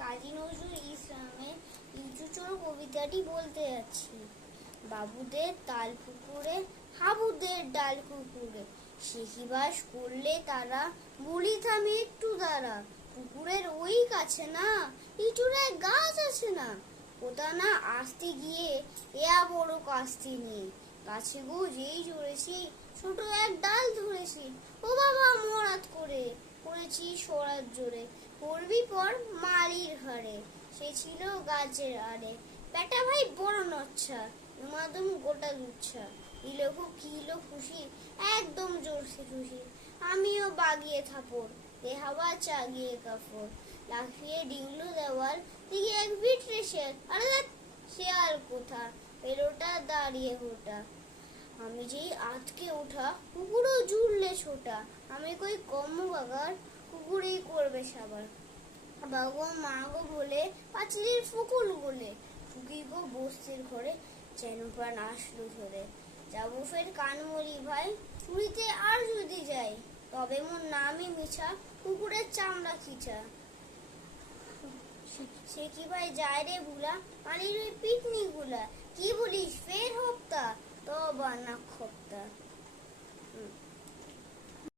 কাজী নজরুল ইসলামের ইঁচুচোর কবিতাটি বলতে যাচ্ছি। বাবুদের তাল পুকুরে, হাবুদের ডাল কুকুরে, শিখিবাস করলে তারা, বলি থামি একটু দাঁড়া। পুকুরের ওই কাছে না, ইঁচুর এক গাছ আছে না, ওটা না আসতে গিয়ে এয়া বড় কাস্তি নিয়ে গাছে গো যেই চড়েছি, ছোট এক ডাল ধরেছি, ও বাবা মরাত করে পড়েছি সরাত জোরে, পড়বি পর মালির ঘরে, সে ছিল গাছের আড়ে, বেটা ভাই বড় নচ্ছা, উমাদম গোটা দুচ্ছা, ইলোকো কিলো খুশি, একদম জোরসে খুশি, আমিও বাগিয়ে থাপড়, এ হাওয়া চাগিয়ে কাপড়, লাফিয়ে ডিংলো দেওয়াল দিকে এক বিট রেসে, আরে শেয়াল কোথা পেলোটা দাঁড়িয়ে গোটা, আমি যেই আতকে ওঠা কুকুরও জুড়লে ছোটা, আমি কই কম বাগার কুকুরেই করবে সাবার, বাগো মা গো বলে পাঁচিলের ফুকুল বলে, ফুকি গো বস্তির ঘরে যেন প্রাণ আসলো ধরে, যাবো ফের কানমরি ভাই চুরিতে আর যদি যাই, তবে মোর নামই মিছা কুকুরের চামড়া খিচা, সে কি ভাই যায় রে ভুলা পানির ওই পিকনিক গুলা, কি বলিস ফের হোক্তা তো বা না খোক্তা।